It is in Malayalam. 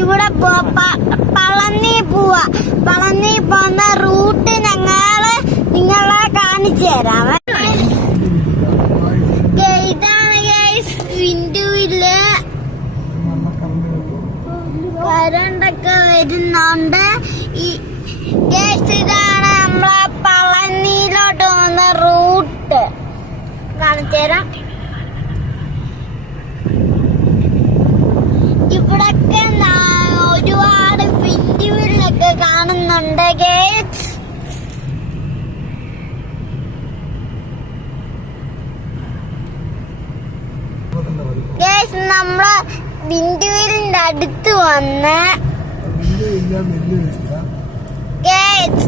ഇവിടെ പളനി പോവാ. പളനി പോകുന്ന റൂട്ട് നിങ്ങളെ കാണിച്ചു തരാം. ഇതാണ് ഗൈസ് വിൻഡോയില് കരണ്ടൊക്കെ വരുന്നുണ്ട്. ഗൈസ് ഇതാണ് നമ്മളെ പളനിയിലോട്ട് പോകുന്ന റൂട്ട്. കാണിച്ചു തരാം. ഇവിടൊക്കെ ഒരുപാട് വിൻഡോയിലൊക്കെ കാണുന്നുണ്ട് ഗൈസ്. ഗൈസ് നമ്മള് വിൻഡോയിലിന്റെ അടുത്ത് വന്ന് ഗൈസ്